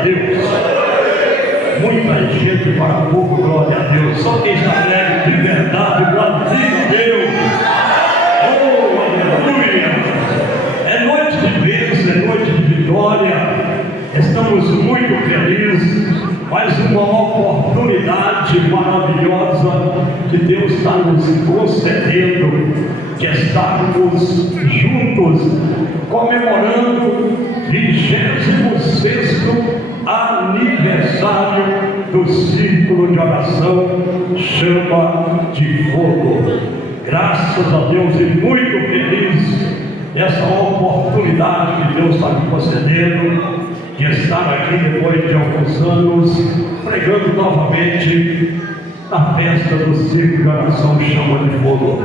a Deus. Muita gente para pouco, glória a Deus. Só quem está alegre de verdade, glória a Deus. Oh, aleluia! É noite de bênção, é noite de vitória. Estamos muito felizes. Mais uma oportunidade maravilhosa que Deus está nos concedendo, de estarmos juntos comemorando o 26º aniversário do Círculo de Oração Chama de Fogo. Graças a Deus, e muito feliz essa oportunidade que Deus está me concedendo de estar aqui depois de alguns anos pregando novamente na festa do Círculo de Oração Chama de Fogo.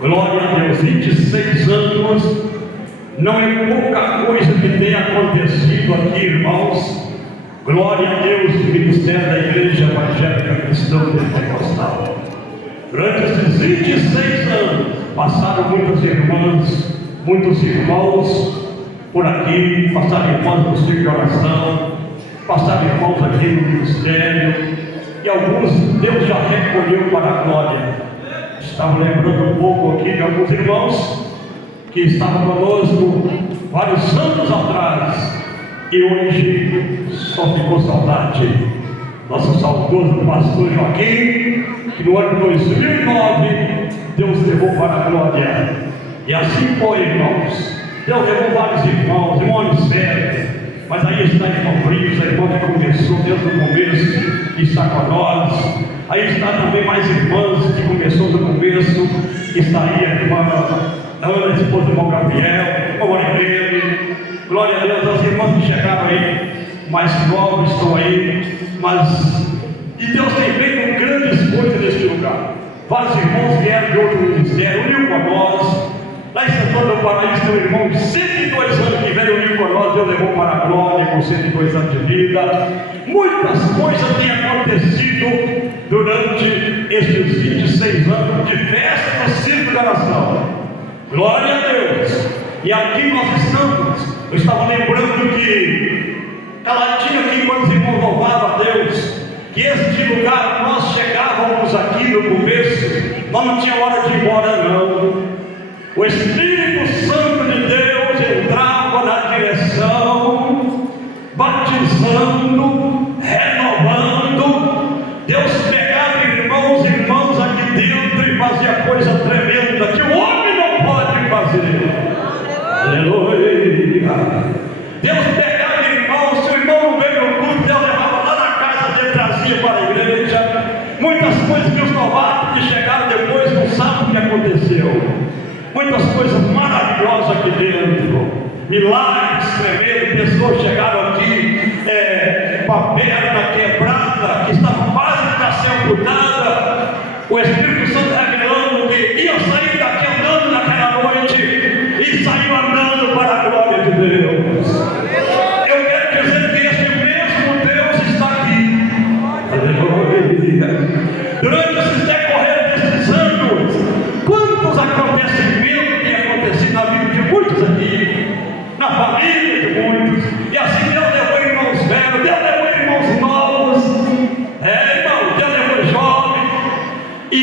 Glória a Deus, 26 anos não é pouca coisa que tem acontecido aqui, irmãos. Glória a Deus, o ministério da Igreja Evangélica Cristã Pentecostal. Durante esses 26 anos passaram muitas irmãs, muitos irmãos por aqui, passaram irmãos no Círculo de Oração, passaram irmãos aqui no ministério, e alguns Deus já recolheu para a glória. Estava lembrando um pouco aqui de alguns irmãos que estavam conosco vários anos atrás, e hoje só ficou saudade. Nosso saudoso pastor Joaquim, que no ano 2009 Deus levou para a glória. E assim foi, irmãos. Deus levou vários irmãos, irmãos sérios, mas aí está a irmã Brisa, a irmã que começou desde o começo e está com nós. Aí está também mais irmãs que começou no começo, está aí a irmã Ana, a esposa do irmão Gabriel, o Marinheiro. Glória a Deus, as irmãs que chegaram aí, mais novos estão aí, mas e Deus tem feito grandes coisas neste lugar. Vários irmãos vieram de outro ministério, uniu com nós. Lá em Santana do Paraíso tem um irmão de 102 anos que veio unir com nós, Deus levou para a glória com 102 anos de vida. Muitas coisas têm acontecido durante estes 26 anos de festa do Círculo de Oração. Glória a Deus! E aqui nós estamos. Eu estava lembrando que caladinho aqui quando os irmãos louvavam a Deus, que este lugar nós chegávamos aqui no começo, nós não tinha hora de ir embora não. O Espírito Santo de Deus entrava na direção, batizando, renovando. Deus pegava irmãos e irmãs aqui dentro e fazia coisa tremenda que o homem não pode fazer. Aleluia! Deus pegava irmãos, se o irmão não veio no culto, Deus levava lá na casa dele, trazia para a igreja. Muitas coisas que os novatos que chegaram depois não sabem o que aconteceu. Muitas coisas maravilhosas aqui dentro, milagres tremendos. Pessoas chegaram aqui com a perna quebrada, que estava quase de nascer amputada. O Espírito Santo revelando que ia sair daqui andando naquela noite, e saiu andando para a glória de Deus. Eu quero dizer que este mesmo Deus está aqui. Aleluia. Durante esses decorrer desses anos, quantos acontecimentos têm acontecido na vida de muitos aqui, na família de muitos, e assim Deus levou irmãos velhos, Deus levou irmãos novos, irmão, Deus levou jovens, e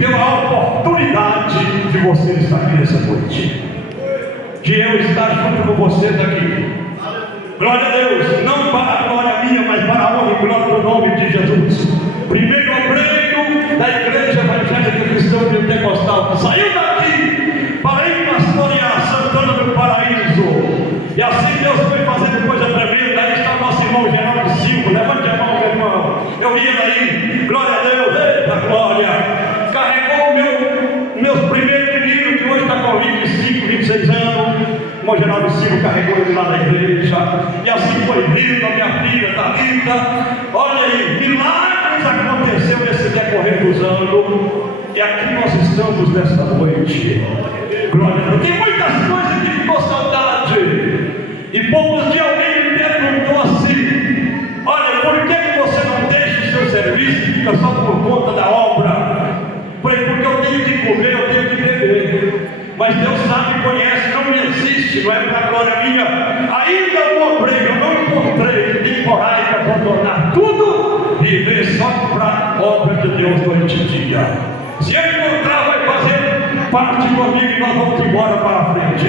deu a oportunidade de você estar aqui nessa noite, de eu estar junto com vocês aqui. Glória a Deus, não para a glória minha, mas para a honra e glória do nome de Jesus. Primeiro obreiro da Igreja Evangélica Cristã Pentecostal, que saiu daqui para ir pastorear Santana do Paraíso. E assim Deus foi fazendo coisa tremenda. Aí está o nosso irmão Geraldo Silva. Levante a mão, meu irmão. Eu ia daí. Glória a Deus. Eita glória. Carregou meus primeiros meninos, que hoje está com 25, 26 anos. O irmão Geraldo Silva carregou ele lá na igreja. E assim foi vindo a minha filha, Thalita. Olha aí, milagres aconteceu nesse decorrer dos anos. E aqui nós estamos nesta noite. Glória a Deus. Tem muitas coisas que ficou saudade. E poucos dias alguém me perguntou assim: olha, por que você não deixa o seu serviço e fica só por conta da obra? Falei, porque eu tenho que comer, eu tenho que beber. Mas Deus sabe, conhece, não existe, não é para a glória minha. Ainda um obreiro, eu não encontrei que tem coragem abandonar tudo e viver só para a obra de Deus noite e dia. Se eu encontrar, vai fazer parte comigo e nós vamos embora para a frente.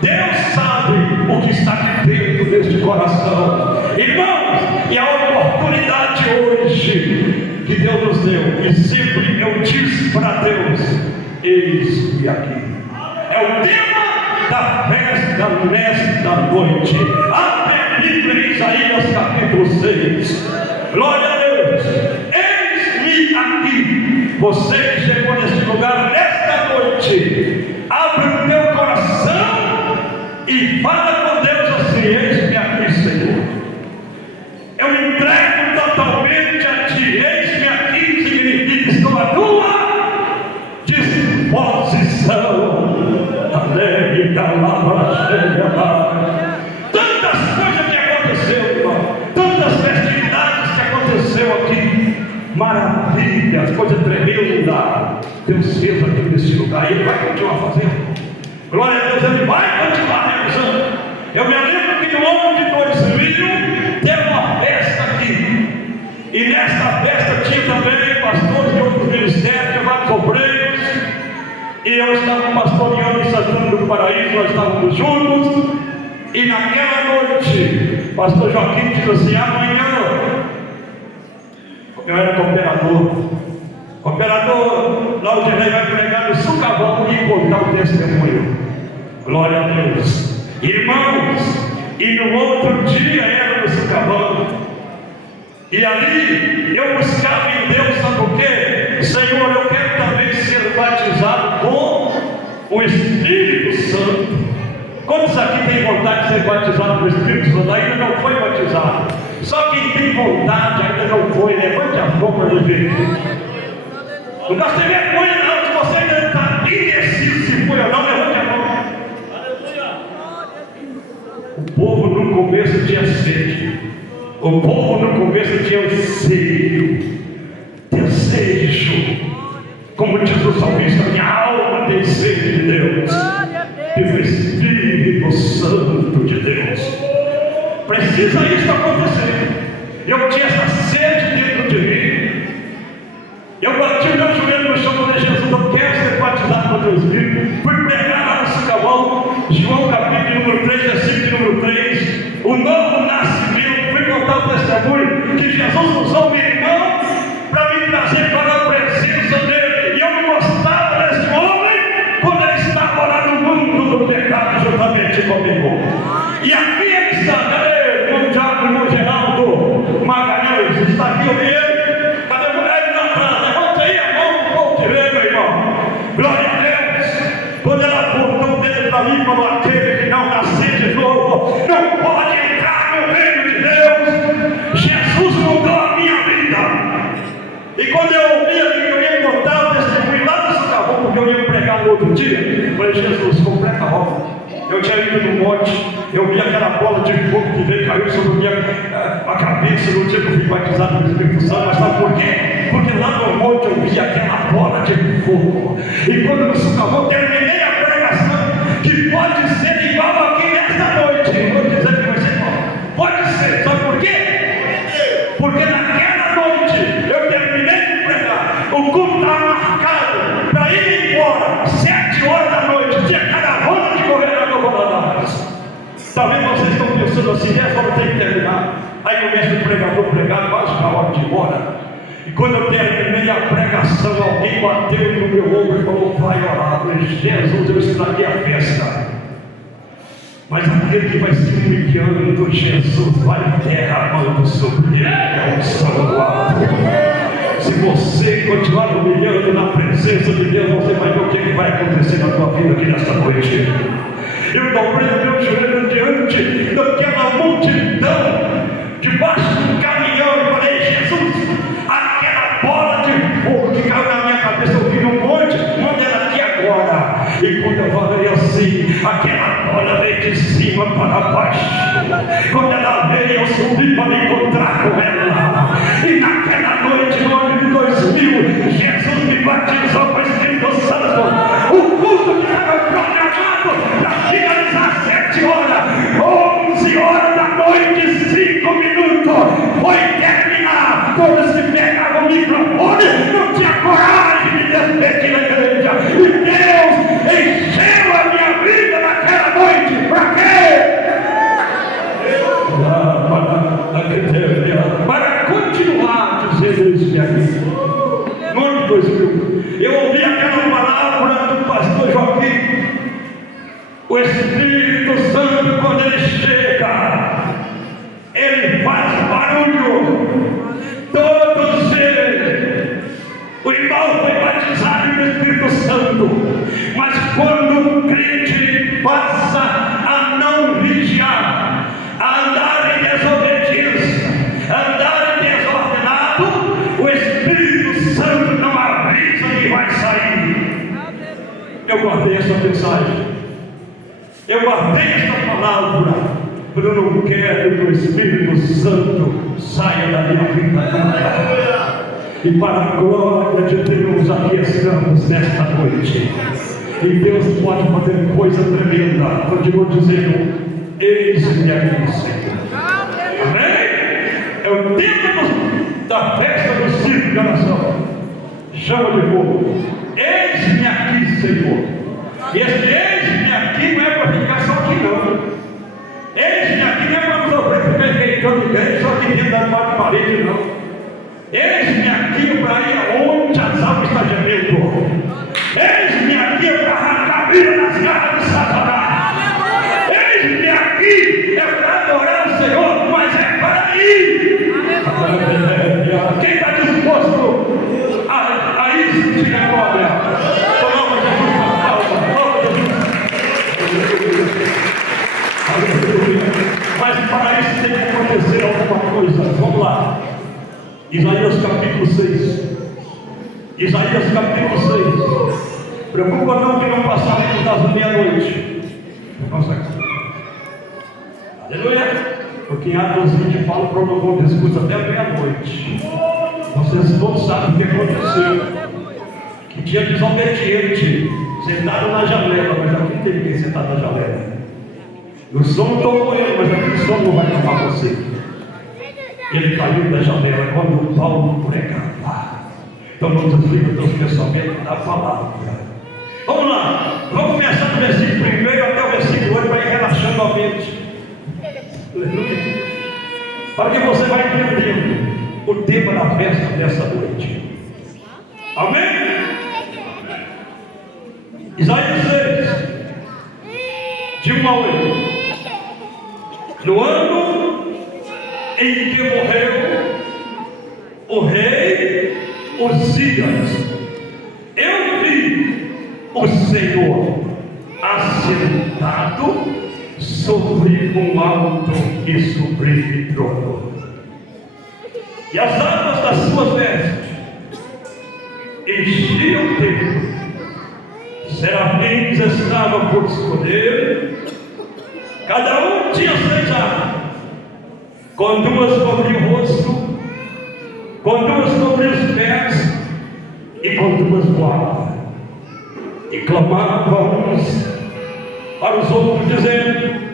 Deus sabe o que está aqui dentro deste coração, irmãos, e a oportunidade hoje que Deus nos deu, e sempre eu disse para Deus: eis-me aqui. É o tema da festa nesta noite. Abre a Bíblia em Isaías capítulo 6. Glória a Deus. Eis-me aqui. Você que chegou neste lugar nesta noite, abre o teu coração e fala com Deus assim: eis-me aqui, Senhor. Eu me entrego totalmente a Ti. Eis-me aqui significa: estou à tua disposição. Alegre, palavra cheia. Tantas coisas que aconteceram, irmão. Tantas festividades que aconteceu aqui. Maravilhas, coisa tremenda. Deus fez aqui nesse lugar e Ele vai continuar fazendo. Glória a Deus, Ele vai continuar realizando. Eu me lembro que no ano de 2000 teve uma festa aqui. E nesta festa tinha também pastores de outros ministérios, vários obreiros. E eu estava pastoreando em Santana do Paraíso, nós estávamos juntos. E naquela noite, pastor Joaquim disse assim: amanhã, eu era cooperador, lá o Genei vai pregar no Sucavão e contar o testemunho. Glória a Deus. Irmãos, e no outro dia era no Sucavão. E ali eu buscava em Deus, sabe o quê? Senhor, eu quero também ser batizado com o Espírito Santo. Quantos aqui têm vontade de ser batizado com o Espírito Santo? Ainda não foi batizado. Só quem tem vontade ainda não foi. Levante as mãos para ver. Não dá sem vergonha não. Se você ainda está indeciso se foi ou não, levante a mão. O povo no começo tinha sede. O povo no começo tinha anseio, desejo. Como diz o salmista: minha alma tem sede de Deus, pelo Espírito Santo de Deus. Precisa isso acontecer. Eu tinha essa sede dentro de mim. Eu bati o meu joelho no chão e falei: Jesus, eu quero ser batizado com o teu Espírito. Fui pregar lá no Sucavão, João capítulo número 3, versículo número 3. O novo nascimento. Fui contar o testemunho que Jesus usou meu irmão para me trazer para a presença dele. E eu me gostava desse homem quando ele estava lá no mundo do pecado juntamente comigo. E aqui ele está. Cadê o irmão Tiago, o irmão Geraldo Magalhães? Está aqui o meu. Cadê a mulher lá atrás? Levanta aí a mão, vou te ver, meu irmão. Glória a Deus. Quando ela apontou o dedo para mim, falou: aquele que não nascer de novo não pode entrar no reino de Deus. Jesus mudou a minha vida. E quando eu ouvi aqui que eu ia contar o testemunho lá no Sucavão, porque eu ia pregar no outro dia, eu falei: Jesus, completa a obra. Eu tinha ido no monte, eu vi aquela bola de fogo que veio e caiu sobre a cabeça no dia que eu fui batizado no Espírito Santo. Mas sabe por quê? Porque lá no monte eu vi aquela bola de fogo. E quando no Sucavão terminei a pregação, que pode ser igual aqui nesta noite, eu vou dizer que vai ser igual. Pode ser, sabe por quê? Porque naquela noite eu terminei de pregar, o culto estava marcado para ir embora, 7 horas da noite, tinha caravana de correr na Nova Ladares. Talvez vocês estão pensando assim: 10 horas tem que terminar. Aí começa o pregador pregar quase na hora de ir embora. E quando eu terminei a pregação, alguém bateu no meu ombro e falou: vai orar. Eu falei: Jesus, eu estraguei a festa. Mas aquele que vai se humilhando, Jesus vai derramando sobre ele a unção do alto. Se você continuar humilhando na presença de Deus, você vai ver o que vai acontecer na tua vida aqui nesta noite. Eu dobrei o meu joelho diante daquela multidão, debaixo de um caminhão, e falei: Jesus, aquela bola de fogo que caiu na minha cabeça, eu vi um monte, manda ela aqui agora. E quando eu falei assim, aquela bola veio de cima para baixo. Quando ela veio, eu subi para me encontrar com ela. E naquela noite, no ano de 2000, Jesus me batizou com o Espírito Santo. O culto que estava programado para finalizar 7 horas, 11 horas da noite, pastores que pegavam o microfone não tinha coragem de despedir a igreja. E Deus encheu a minha vida naquela noite. Para quê? Para continuar dizendo isso que aqui. No ano de 2000, eu ouvi aquela palavra do pastor Joaquim. O Espírito Santo, quando ele chega, ele faz barulho. Todos eles, o irmão foi batizado no Espírito Santo, mas quando o crente passa a não vigiar, a andar em desobediência, a andar em desordenado, o Espírito Santo não avisa que vai sair. Eu guardei essa mensagem, eu guardei essa palavra, porque eu não quero que o Espírito Santo saia da minha vida. E para a glória de Deus, aqui estamos nesta noite. E Deus pode fazer coisa tremenda. Continuo dizendo: eis-me aqui, Senhor. Amém? É o tempo da festa do circo de oração. Chama de fogo. Eis-me aqui, Senhor. E esse eis-me aqui não é para ficar só aqui, não. Eis-me aqui não é para nos oferecer ninguém, só que dentro da parede, não. Eis-me aqui para ir aonde as almas estão gemendo. Eis-me aqui para arrancar a vida nas garras de Satanás. Eis-me aqui é para adorar o Senhor, mas é para ir. Quem está disposto a isso, diga a glória. Tomamos Jesus para palma. Mas para isso tem que acontecer alguma coisa. Vamos lá. Isaías capítulo 6. Isaías capítulo 6. Preocupa não que não passaremos das meia-noite. Vamos aqui. Aleluia. Porque em Atos 20 fala o prolongou o discurso até meia-noite. Vocês todos sabem o que aconteceu. Que tinha desobediente sentado na janela, mas aqui não tem ninguém sentado na janela. O som tomou ele, mas aquele som não vai tomar você. Ele caiu da janela quando Paulo pregava. Então não desliga os teus pensamentos da palavra. Vamos lá, vamos começar do versículo 1 até o versículo 8 para ir relaxando a mente. Para que você vai entendendo o tema da festa dessa noite. Amém? Isaías 6, de 1 a 8. No ano em que morreu o rei Uzias, eu vi o Senhor assentado sobre um alto e sublime trono, e as abas das suas vestes enchiam o templo. Serafins estavam por escolher, cada um tinha 6 asas, com 2 cobriam o rosto, com 2 cobriam os pés e com 2 voavam, e clamavam uns para os outros, dizendo: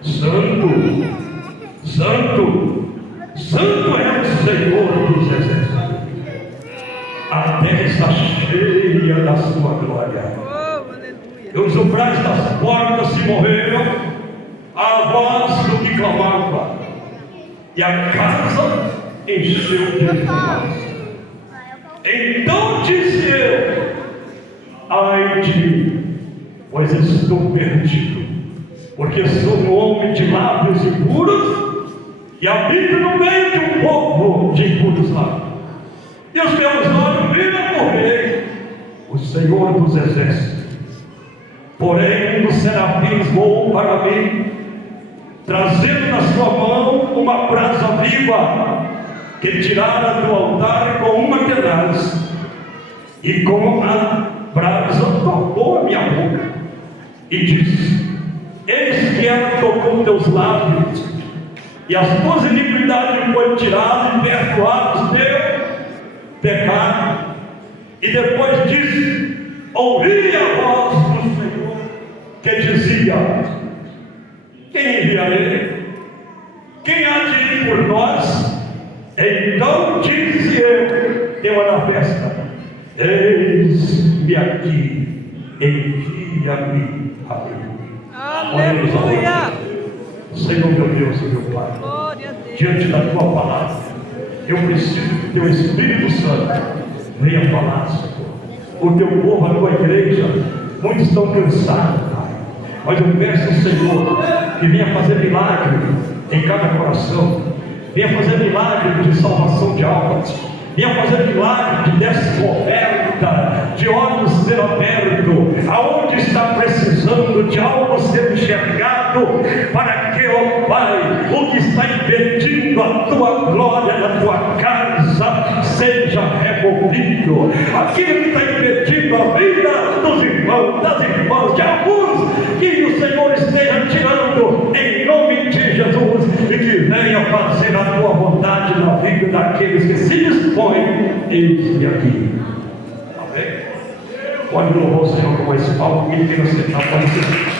Santo, Santo, Santo é o Senhor dos exércitos. A terra está cheia da sua glória. E os umbrais das portas se moveram à voz do que clamava, e a casa encheu de fumaça. Então disse eu: ai de mim, pois estou perdido, porque sou um homem de lábios impuros, e habito no meio de um povo de impuros lábios. E os meus olhos viram por rei, o Senhor dos exércitos. Porém, um dos serafins voou para mim, trazendo na sua mão uma brasa viva, que tirara do altar com uma tenaz, e com a brasa tocou a minha boca, e disse: eis que ela tocou teus lábios, e as tuas iniquidades foram tiradas e perdoados teu pecado. E depois disse: ouvi a voz do Senhor, que dizia: quem enviarei? Quem há de ir por nós? Então disse eu, tema da festa: eis-me aqui, envia-me a mim. Aleluia! Senhor meu Deus e meu Pai, diante da tua palavra, eu preciso que teu Espírito Santo venha falar, Senhor. O teu povo, a tua igreja, muitos estão cansados, Pai. Mas eu peço, Senhor, que venha fazer milagre em cada coração, venha fazer milagre de salvação de almas, venha fazer milagre de descoberta, de olhos ser abertos, aonde está precisando de algo ser enxergado, para que, ó Pai, o que está impedindo a tua glória na tua casa seja removido. Aquilo que está impedindo a vida dos irmãos, das irmãs, de alguns, que o Senhor esteja tirando em nome de Jesus, e que venha fazer a tua vontade na vida daqueles que se dispõem. Eis-me aqui. Amém? Pode louvar o Senhor com esse palco e que você está aparecendo.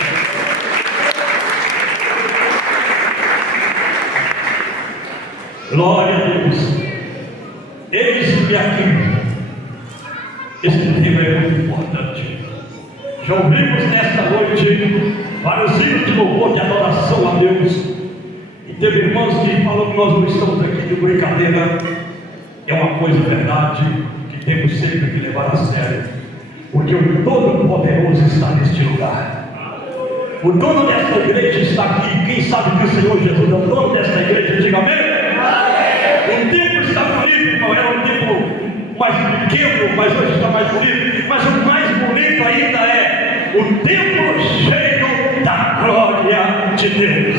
Glória a Deus. Eis-me aqui. Este tema é muito importante. Já ouvimos nesta noite vários hinos de louvor, de adoração a Deus. E teve irmãos que falaram que nós não estamos aqui de brincadeira. É uma coisa verdade que temos sempre que levar a sério, porque o Todo-Poderoso está neste lugar. O dono desta igreja está aqui. Quem sabe que o Senhor Jesus é o dono desta igreja? Diga amém. O templo está bonito, não era um templo mais pequeno, mas hoje está mais bonito. Mas o mais bonito ainda é o templo cheio da glória de Deus,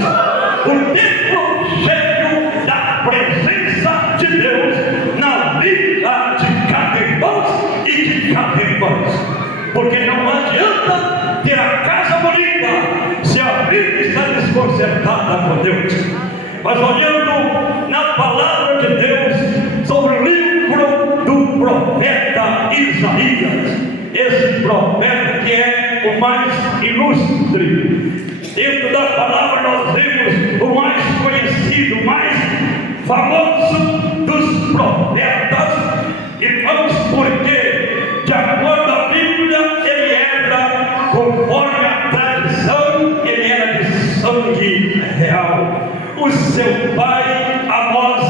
o templo cheio da presença de Deus na vida de cada irmão e de cada irmã. Porque não adianta ter a casa bonita se a vida está desconcertada por Deus. Mas olhando na palavra de Deus sobre o livro do profeta Isaías, esse profeta que é o mais ilustre, dentro da palavra nós vemos o mais conhecido, o mais famoso dos profetas. Irmãos, porque de acordo com a Bíblia ele era, conforme a tradição, ele era de sangue real. O seu pai Amós,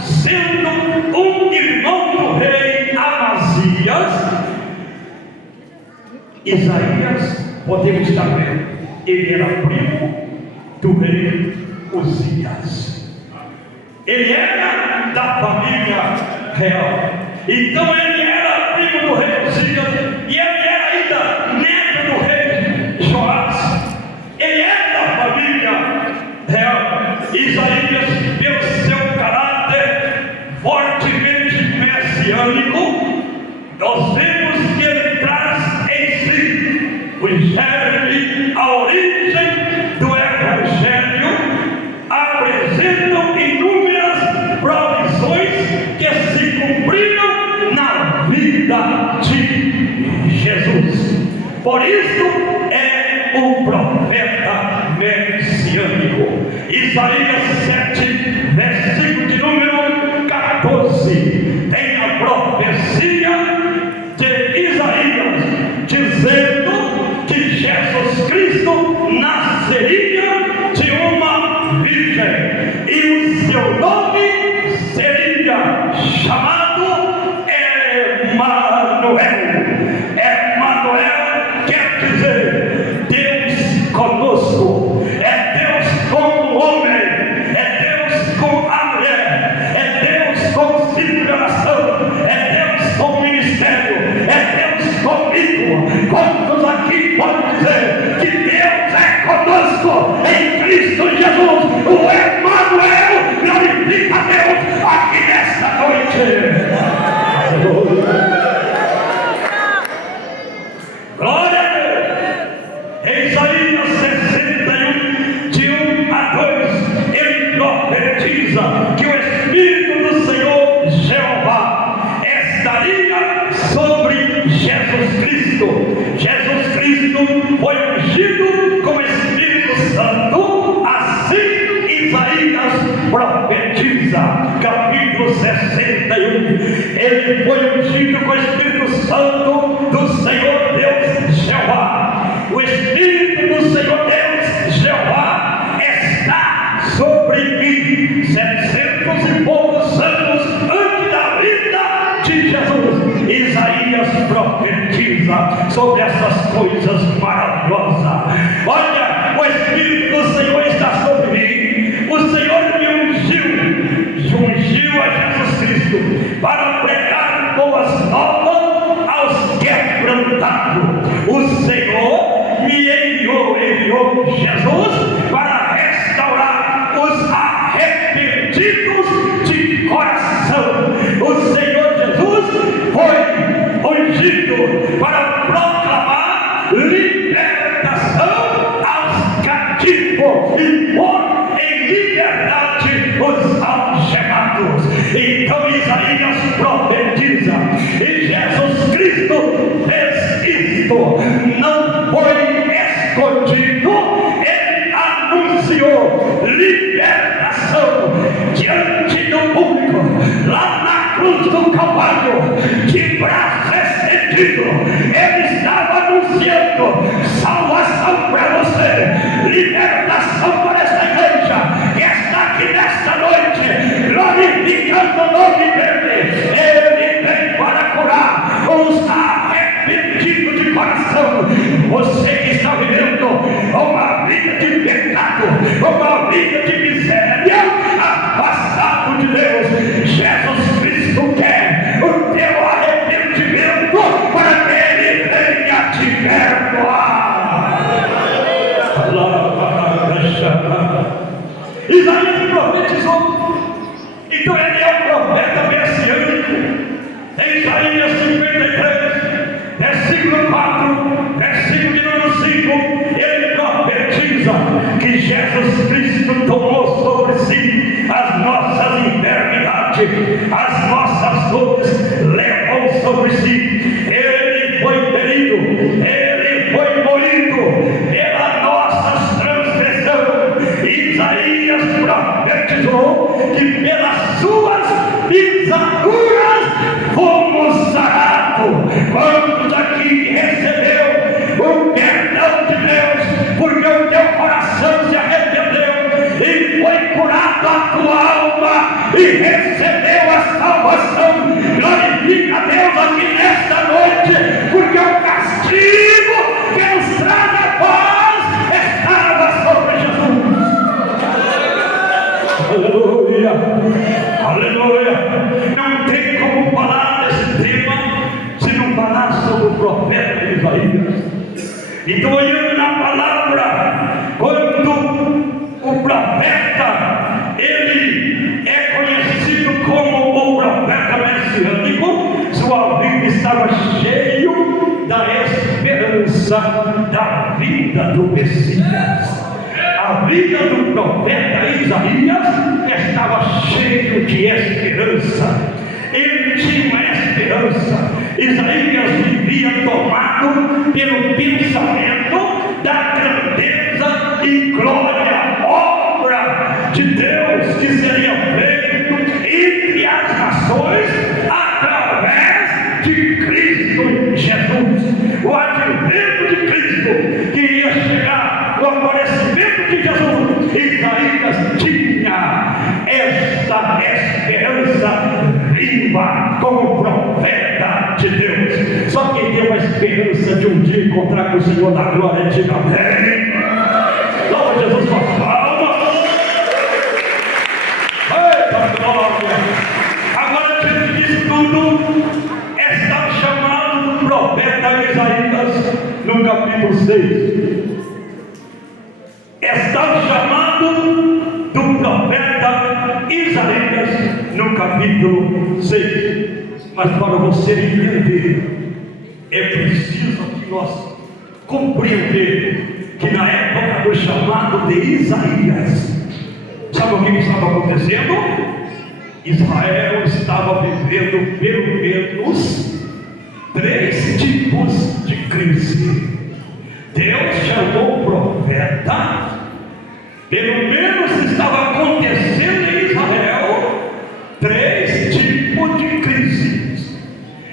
sendo um irmão do rei Amazias, Isaías, podemos estar vendo, ele era primo do rei Uzias. Ele era da família real. Então ele era primo do rei Uzias, e ele era ainda neto do rei Joás. Ele era da família real. Isaías, pelo seu caráter fortemente messiânico, nós vemos que ele traz em si o germe, a origem do Evangelho, apresentam inúmeras provisões que se cumpriram na vida de Jesus. Por isso é o profeta messiânico. Isaías 7, versículo de número 14, tem a profecia de Isaías dizendo que Jesus Cristo nasceria de uma virgem e o seu nome seria chamado Emanuel. Emanuel quer dizer Deus conosco. É Deus com o homem, é Deus com a mulher, é Deus com civilização, é Deus com o ministério, é Deus comigo. Quantos aqui podem dizer que Deus é conosco em Cristo Jesus? O Emanuel glorifica a Deus aqui nesta noite. Glória a Deus. Em Isaías 61, de 1 a 2, ele profetiza que o Espírito do Senhor Jeová estaria sobre Jesus Cristo. Jesus Cristo foi ungido com o Espírito Santo. Assim Isaías profetiza, capítulo versículo 61, ele foi ungido com o Espírito Santo do Senhor Deus Jeová. O Espírito do Senhor Deus Jeová está sobre mim. 700 e poucos anos antes da vida de Jesus, Isaías profetiza sobre essas coisas maravilhosas. Olha, o Espírito do Senhor está sobre mim. O Senhor me ungiu a Jesus Cristo para pregar boas novas aos quebrantados. O Senhor me enviou Jesus para restaurar os arrependidos de coração. O Senhor Jesus foi ungido para proclamar libertação aos cativos e pôr em liberdade os algemados. Então Isaías profetiza, e Jesus Cristo fez isto, não foi escondido, ele anunciou libertação diante do público, lá na cruz do Calvário, de braços estendidos, ele estava anunciando salvação para você, libertação para esta igreja que está aqui nesta noite, glorificando o nome dele. Ele vem para curar os arrependidos de coração. Você que está vivendo uma vida de pecado, uma vida de miséria, afastado de Deus, Jesus Cristo quer o teu arrependimento para que ele venha te perdoar. Isaías profetizou. Então ele é o profeta messiânico. Em Isaías 53, versículo 4, versículo de número 5, ele profetiza que Jesus Cristo tomou sobre si as nossas enfermidades, as nossas dores, levou sobre si. Ele foi ferido, ele foi moído pelas nossas transgressões. Isaías profetizou que pelas suas pisaduras fomos sarados. Quantos aqui recebeu o perdão de Deus, porque o teu coração se arrependeu e foi curado a tua alma e recebeu a salvação? Glorifica a Deus aqui nesta noite, porque o castigo que nos traz a paz estava sobre Jesus. Aleluia, aleluia. Não tem como falar desse tema se não falar sobre o profeta Isaías. Então, olhando na palavra, quando o profeta ele é conhecido como o profeta messiânico, sua vida estava cheio da esperança da vida do Messias. A vida do profeta Isaías estava cheio de esperança. Ele tinha uma esperança. Isaías vivia tomado pelo pensamento da grandeza e glória, obra de Deus que seria feito entre as nações através de Cristo Jesus. O advento de Cristo que ia chegar, o aparecimento de Jesus. Isaías tinha esta esperança viva como profeta de Deus. Só quem tem uma esperança de um dia encontrar com o Senhor da glória, diga amém. Louva Jesus com as palmas. Eita glória. Agora, diante disso tudo, está chamado do profeta Isaías no capítulo 6. Está chamado do profeta Isaías no capítulo 6. Mas para você entender, é preciso que nós compreender que na época do chamado de Isaías, sabe o que estava acontecendo? Israel estava vivendo pelo menos 3 tipos de crise. Deus chamou o profeta, pelo menos estava acontecendo em Israel 3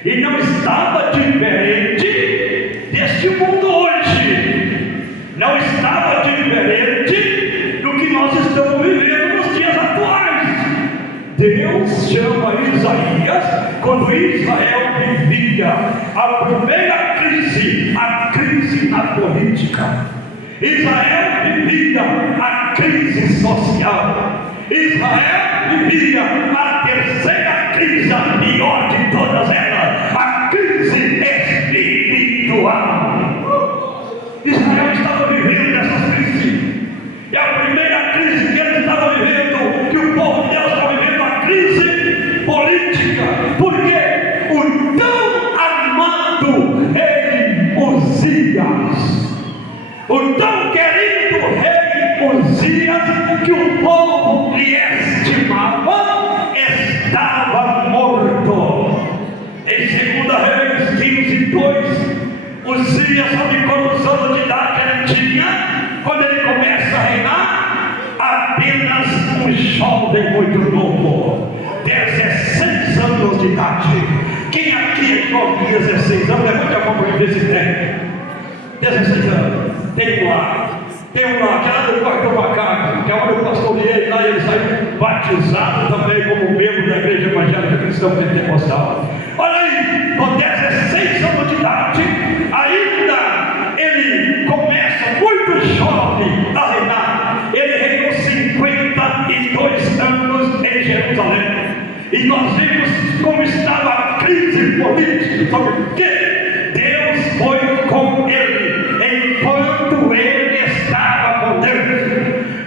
e não estava diferente deste mundo hoje, não estava diferente do que nós estamos vivendo nos dias atuais. Deus chama Isaías quando Israel vivia a primeira crise, a crise na política. Israel vivia a crise social. Israel vivia a terceira crise, a pior de todas elas, a crise espiritual. Israel estava vivendo essas crises. É a primeira crise que ele estava vivendo, que o povo de Deus estava vivendo, a crise política. Porque o tão amado rei Uzias, o tão querido rei Uzias, que o povo lhe estimava, estava morto. Em 2 Reis 15:2, Uzias, sabe quantos anos de idade ele tinha quando ele começa a reinar? Apenas um jovem muito novo, 16 anos de idade. Quem aqui com 16 anos, levante a mão para ver se tem. 16 anos, tem um lá, que era do quarto macaco, que é onde eu pastoreei lá, e ele saiu batizado também como membro da igreja evangélica cristã pentecostal. Olha aí, com 16 anos de idade, ainda ele começa muito jovem a reinar. Ele reinou 52 anos em Jerusalém, e nós vimos como estava a crise política. Sabe por quê? Deus foi com ele enquanto ele estava com Deus.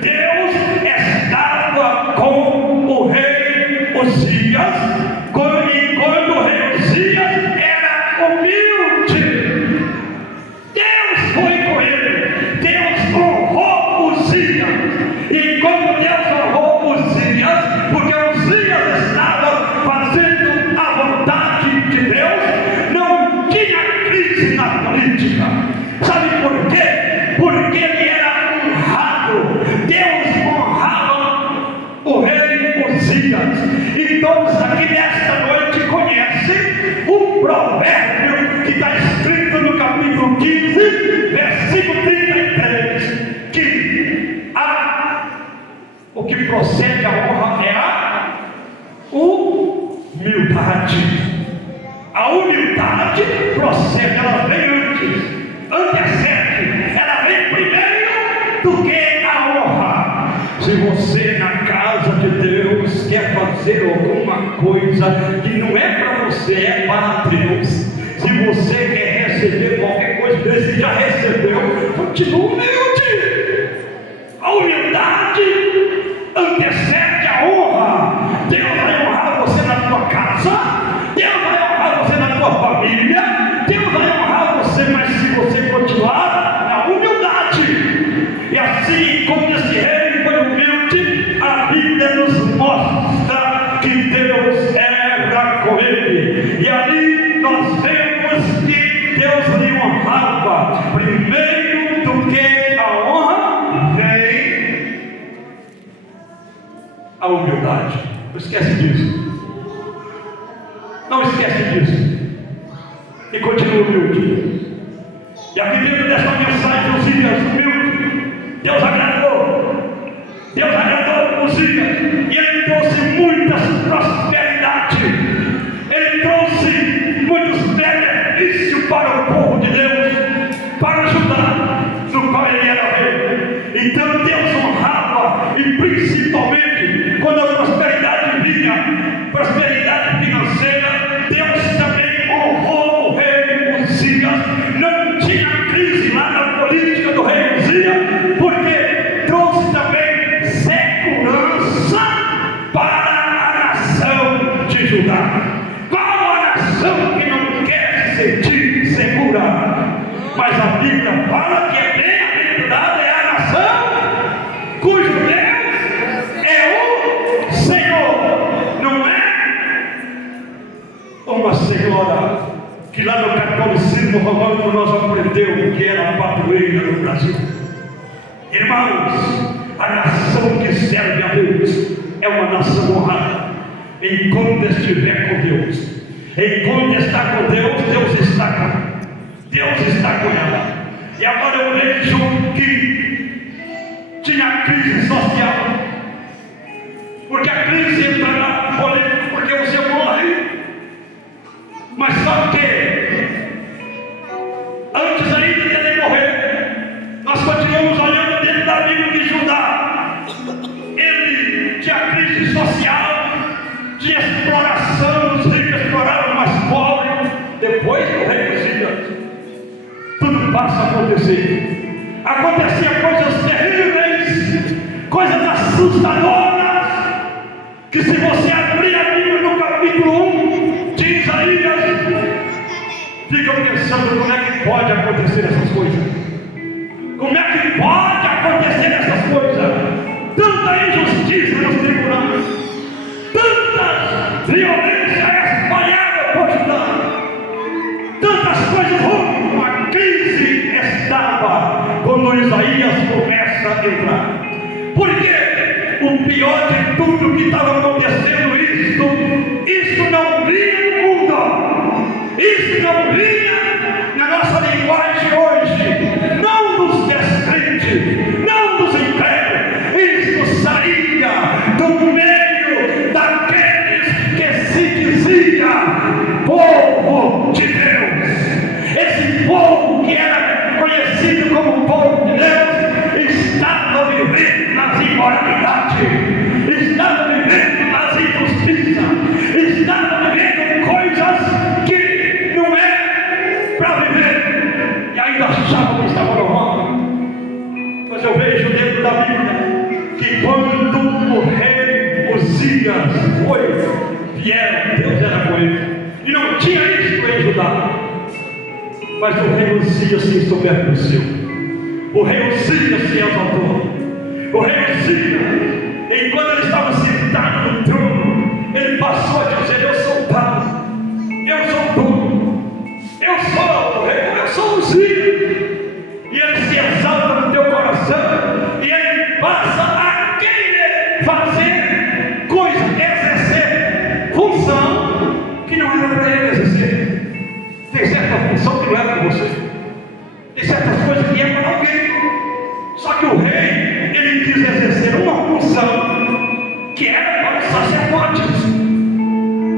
Deus estava com o rei Uzias enquanto o rei Uzias era humilde. Deus foi com ele. Deus honrou Uzias. E quando Deus honrou Uzias, porque Uzias estava fazendo a vontade de Deus, não tinha crise na política. Sabe por quê? Porque ele era honrado. Deus honrava o rei Uzias. E todos aqui nesta noite conhecem o provérbio que está escrito no capítulo 15, versículo 33, que o que procede a honra é a humildade. A humildade procede, ela vem antes, antecede, ela vem primeiro do que a honra. Se você na casa de Deus quer fazer alguma coisa que não é para você, é para Deus. Se você quer receber qualquer coisa desse, já recebeu, continue humilde. A humildade antecede a honra. Deus vai honrar você na tua casa, Deus vai honrar você na tua família, Deus vai honrar você, mas se você continuar na humildade. E assim como esse rei foi humilde, a Bíblia nos mostra que Deus era com ele. E ali nós vemos que Deus lhe honrava. Primeiro do que a honra, vem a humildade. Não esquece disso. Não esquece disso. E continue humilde. E aqui dentro dessa mensagem, Uzias humilde, Deus agradou. Deus agradou Uzias. E ele trouxe muitas prosperidade. Ele trouxe muitos benefícios para o povo de Deus, para Judá, do qual ele era rei. Então Deus honrava, e principalmente quando a prosperidade vinha, prosperidade financeira, Deus também honrou o rei Uzias. Não tinha crise lá na política do rei Uzias, porque trouxe também segurança para a nação de Judá. Qual a nação que não quer se sentir segura? Mas a Bíblia fala que é bem-aventurada é a nação cujo Deus é o Senhor. Não é uma senhora que lá no catolicismo romano nós aprendemos que era a padroeira do Brasil. Irmãos, a nação que serve a Deus é uma nação honrada enquanto estiver com Deus. Enquanto está com Deus, Deus está com ela. E agora eu vejo que tinha crise social, porque a crise entra na política, porque você morre, mas só que antes ainda de ele morrer, nós continuamos olhando dentro da Bíblia de Judá. Ele tinha crise social, tinha exploração, os ricos exploravam os mais pobres. Depois do rei dos Sírios, tudo passa a acontecer. Acontecia coisas terríveis, coisas assustadoras, que se você abrir a Bíblia no capítulo 1 de Isaías, fica pensando como é que pode acontecer essas coisas. Como é que pode acontecer essas coisas? Tanta injustiça nos tribunais, tanta violência espalhada por Judá, tantas coisas ruins. Uma crise estava quando Isaías começa a entrar. Porque o pior de tudo que estava acontecendo, isso não vinha no mundo, isso não vinha na nossa linguagem hoje, não dos descrentes, não dos incrédulos, isso saía do meio daqueles que se dizia povo de Deus. Esse povo que era conhecido como povo de Deus estava vivendo nas imoralidades, estava vivendo nas injustiças, estava vivendo coisas que não é para viver, e ainda achavam que estava normal. Mas eu vejo dentro da Bíblia que quando o rei Uzias foi, vieram, Deus era com ele, e não tinha isso em Judá. Mas o rei Uzias se ensoberbeceu, o rei Uzias se exaltou, o rei Uzias, enquanto ele estava sentado no trono, ele passou a dizer: eu sou o Pai, eu sou o dono, eu sou o rei, eu sou o Uzias. E ele se exalta no teu coração, e ele passa a querer fazer coisa, exercer função que não era para ele exercer. Tem certa função que não era para você, tem certas coisas que é para alguém. Só que o rei, ele quis exercer uma função que era para os sacerdotes,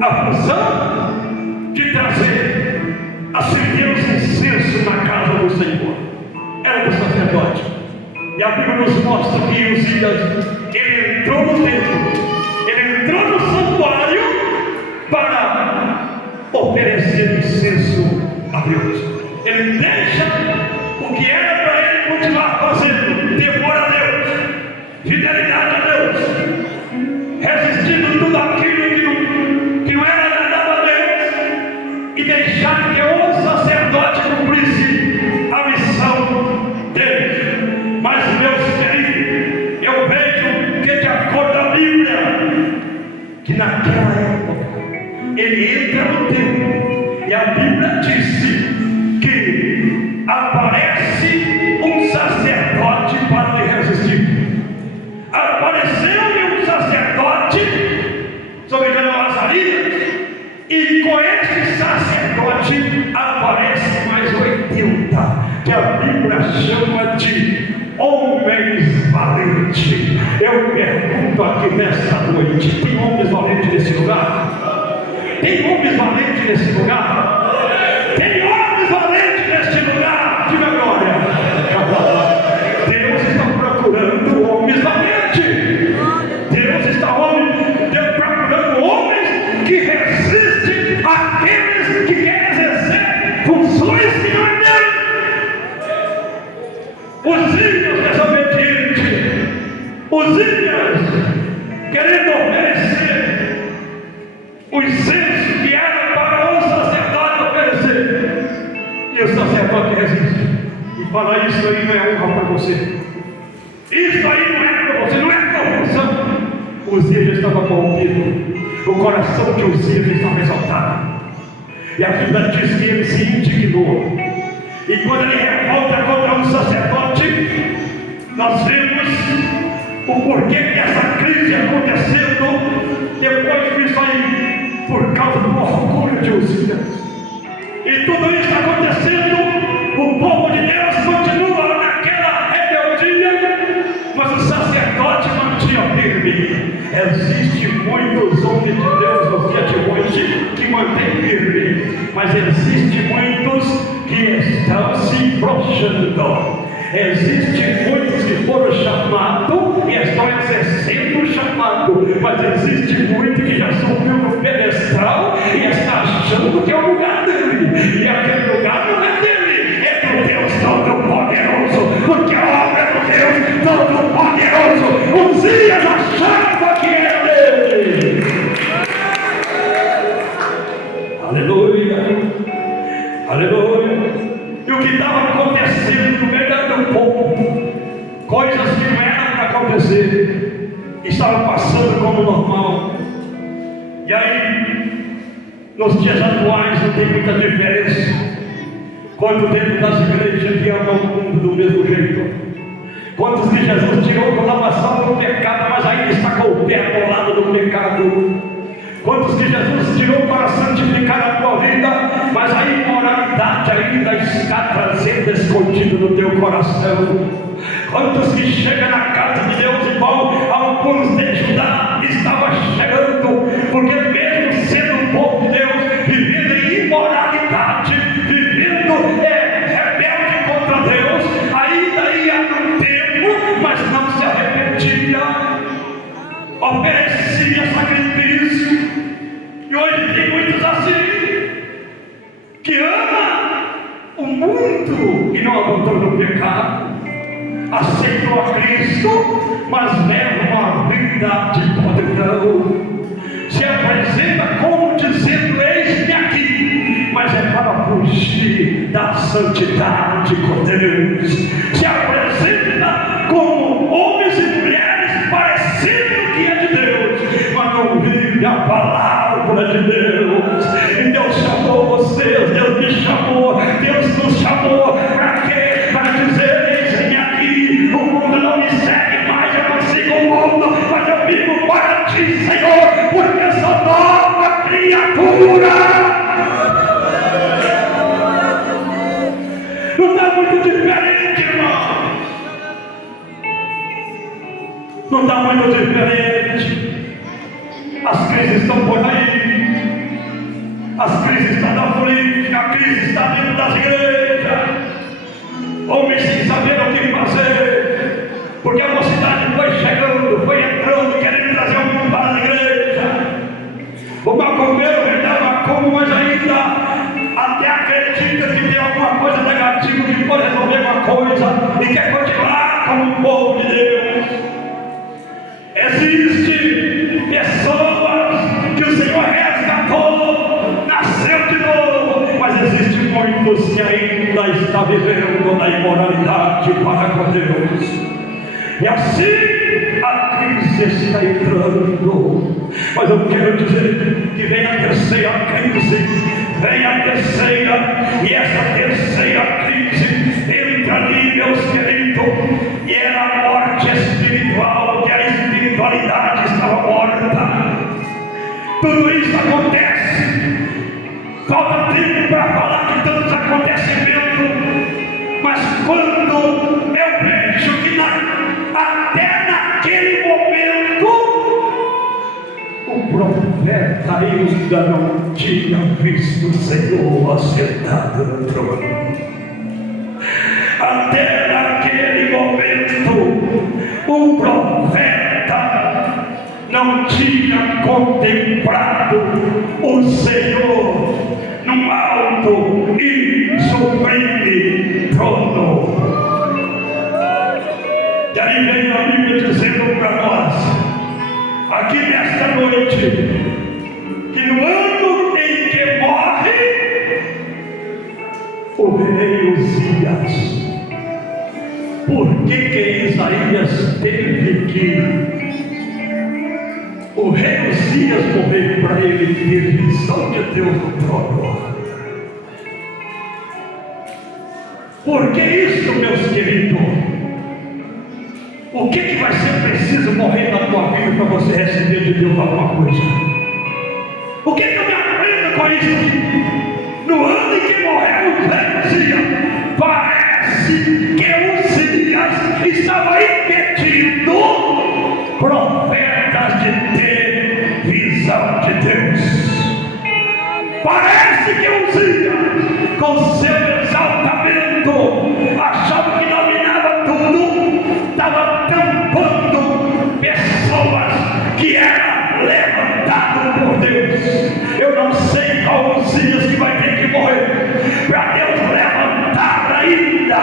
a função de trazer, acender os incensos na casa do Senhor, era do sacerdote. E a Bíblia nos mostra que Uzias, ele entrou no templo, ele entrou no santuário para oferecer incenso a Deus. Ele deixa o que era para ele continuar fazendo, temor a Deus, fidelidade a Deus, resistindo tudo aquilo que não era agradável a Deus, e deixar que o sacerdote cumprisse a missão dele. Mas, meus queridos, eu vejo que, de acordo com a Bíblia, que naquela época ele entra no templo, e a Bíblia disse que aparece um sacerdote para lhe resistir. Apareceu-lhe um sacerdote, se não me engano, Azarias, e com este sacerdote aparece mais 80, que a Bíblia chama de homens valentes. Eu pergunto aqui nesta noite: tem homens valentes nesse lugar? Tem homens valentes nesse lugar? Tem homens valentes neste lugar? Diga glória. Deus está procurando homens valentes. Deus está procurando homens que resistem àqueles que querem exercer funções que não é dele. Uzias desobediente, Uzias querendo oferecer o incenso que era para o sacerdote oferecer, e o sacerdote resiste e fala: isso aí não é honra para você, isso aí não é para você, não é tua função. Uzias já estava corrompido, o coração de Uzias estava exaltado, e a Bíblia diz que ele se indignou, e quando ele revolta contra um sacerdote, nós vemos o porquê dessa crise acontecendo depois disso aí. por causa do orgulho de Uzias. E tudo isso está acontecendo, o povo de Deus continua naquela rebeldia, mas o sacerdote mantinha firme. Existem muitos homens de Deus nos dias de hoje que mantêm firme, mas existem muitos que estão se prostrando. Existem muitos que foram chamados e estão exercendo o chamado, mas existem muitos que já subiu no pedestal e está achando que é o lugar dele, e aquele lugar não é dele, é do Deus Todo-Poderoso, porque a obra é do Deus Todo-Poderoso. Uzias achava que era dele. Aleluia, aleluia. E o que estava acontecendo no meio do povo, coisas que não eram para acontecer, estavam passando como normal. E aí, nos dias atuais não tem muita diferença. Quanto dentro das igrejas que amam o mundo do mesmo jeito. Quantos que Jesus tirou com lavação do pecado, mas ainda está com o pé atolado do pecado. Quantos que Jesus tirou para santificar a tua vida, mas a imoralidade ainda está trazendo escondido no teu coração. Quantos que chegam na casa de Deus, irmão, alguns de Judá estavam chegando, porque mesmo sendo um povo de Deus, vivendo em imoralidade, vivendo rebelde contra Deus, ainda ia no templo, mas não se arrependia, oferecia sacrifício. E hoje tem muitos assim, que ama o mundo e não abandonou o pecado, aceitou a Cristo, mas leva uma vida de podridão, se apresenta como dizendo: eis-me aqui, mas é para fugir da santidade com Deus, se apresenta como homens e mulheres parecendo que é de Deus, mas não vive a palavra de Deus. E Deus chamou vocês, Deus me chamou, Deus nos chamou para quê? Para dizer: eis-me aqui, o mundo não me segue mais, eu não sigo o mundo, mas eu vivo para ti, Senhor, porque sou nova criatura. Não está muito diferente, irmão. Não está muito diferente. As crises estão por aí, as crises estão na política, a crise está dentro das igrejas, homens sem saber o que fazer, porque a mocidade foi chegando, foi entrando, querendo trazer o mundo para a igreja. O macumbeiro vendeu macumba, mas ainda até acredita que tem alguma coisa negativa, que pode resolver alguma coisa, e quer continuar como um povo de Deus. Existem pessoas que o Senhor resgatou, nasceu de novo, mas existem muitos que ainda estão vivendo na imoralidade para com Deus. E assim a crise está entrando. Mas eu quero dizer que vem a terceira crise, vem a terceira, e essa terceira crise entra ali, meus queridos, e era a morte espiritual, que a espiritualidade estava morta. Tudo isso acontece, falta tempo para falar de tantos acontecimentos, mas quando eu vejo que até naquele momento o profeta ainda não tinha visto o Senhor assentado no trono. Até naquele momento o profeta não tinha contemplado o Senhor num alto e sublime trono. E aí vem a Bíblia dizendo para nós, aqui nesta noite, que no ano em que morre o rei Uzias, por que Isaías teve que o rei Uzias morrer para ele ter visão de Deus no trono? Por que isso, meus queridos? O que vai ser preciso morrer na tua vida para você receber de Deus alguma coisa? O que eu me aprendo com isso aqui? No ano em que morreu o rei Uzias, parece que Uzias estava impedindo profetas de ter visão de Deus. Parece que Uzias, com seu exaltamento, achava que dominava tudo, estava tampando pessoas que eram levantadas por Deus. Eu não sei qual Uzias que vai ter que morrer para Deus levantar ainda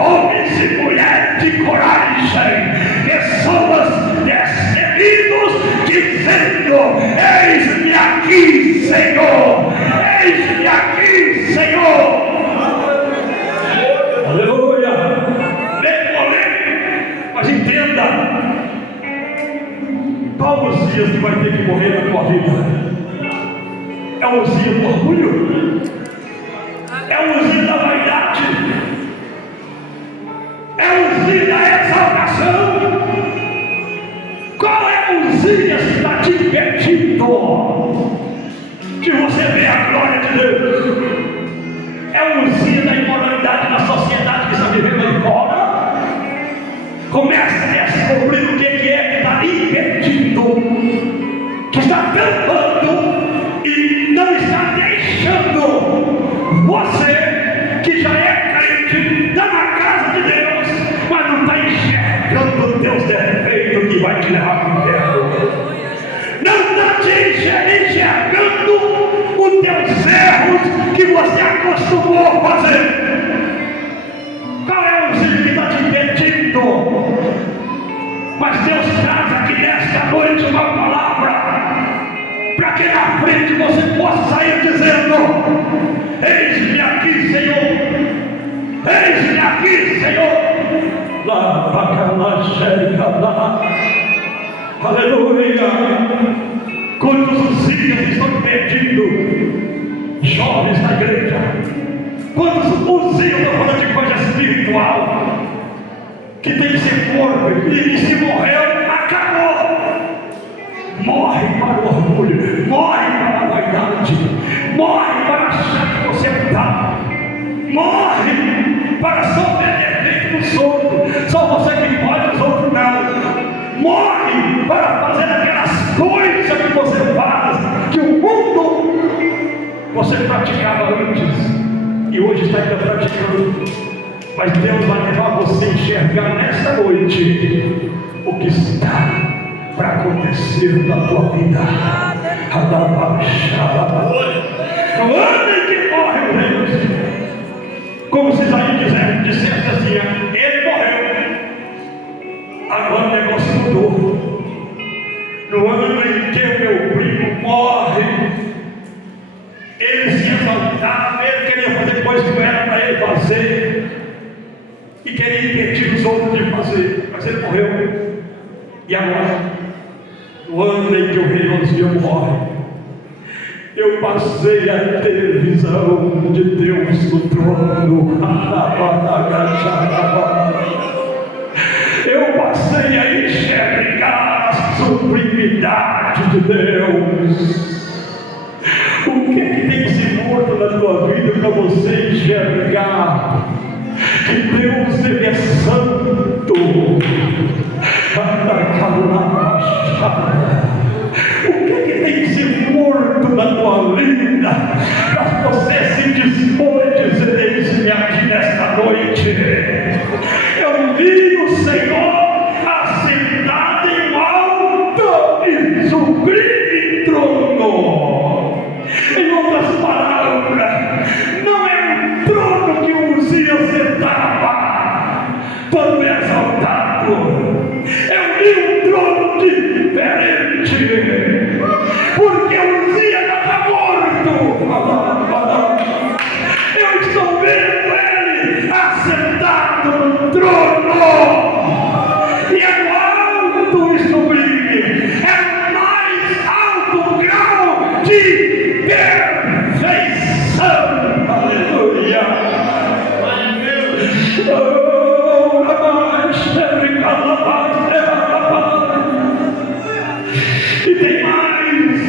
homens e mulheres de coragem, pessoas destemidos, dizendo: eis-me aqui, Senhor, eis-me aqui, Senhor. Aleluia. Bem polêmico, mas entenda, qual Uzias que vai ter que morrer na tua vida? É o Uzias do orgulho? É o Uzias da vaidade? É o Uzias da exaltação? Qual é o Uzias que está te impedindo de você ver a glória de Deus? É o Uzias da imoralidade na sociedade que está vivendo aí fora? Começa a descobrir o que é que está impedindo, que está tampando e não está deixando você, que já é crente, está na casa de Deus, mas não está enxergando o teu defeito que vai te levar para o inferno. Não está te enxergando os teus erros que você acostumou a fazer. Qual é o Uzias que está te impedindo? Mas Deus traz aqui nesta noite uma palavra para que na frente você possa sair dizendo: eis-me aqui, Senhor, eis-me aqui, Senhor. Aleluia. Quantos Uzias estão impedindo jovens na igreja? Quantos Uzias estão falando de coisa espiritual que tem que ser morto, e se morreu, acabou. Morre para o orgulho, morre para a vaidade, morre para achar que você está, morre para só ver defeito dos outros, só você que pode, os outros não. Morre para fazer aquelas coisas que você faz, que o mundo você praticava antes e hoje está ainda praticando. Mas Deus vai levar você a enxergar nessa noite o que está para acontecer na tua vida. No ano em que morre o rei, como se Isaías dissesse assim: ele morreu, agora o negócio mudou. No ano em que o meu primo morre, ele se exaltava, ele queria fazer coisas que não era para ele fazer, e queria impedir os outros de fazer, mas ele morreu. E agora, no ano em que o rei Uzias morre, eu passei a ter visão de Deus no trono. Eu passei a enxergar a sublimidade de Deus. O que é que tem que ser morto na tua vida para você enxergar que Deus, Ele é santo? O que é que tem que ser morto na tua vida para você se dispor e dizer: eis-me aqui nesta noite? Eu vi o Senhor assentado em alto e sublime trono. Em outras palavras, não é um trono que o Uzias sentava todo exaltado. Eu vi um trono diferente, porque o Uzias está morto. Eu estou vendo ele assentado no trono, e é o alto e sublime, é o mais alto grau de perfeição. Aleluia. E tem mais.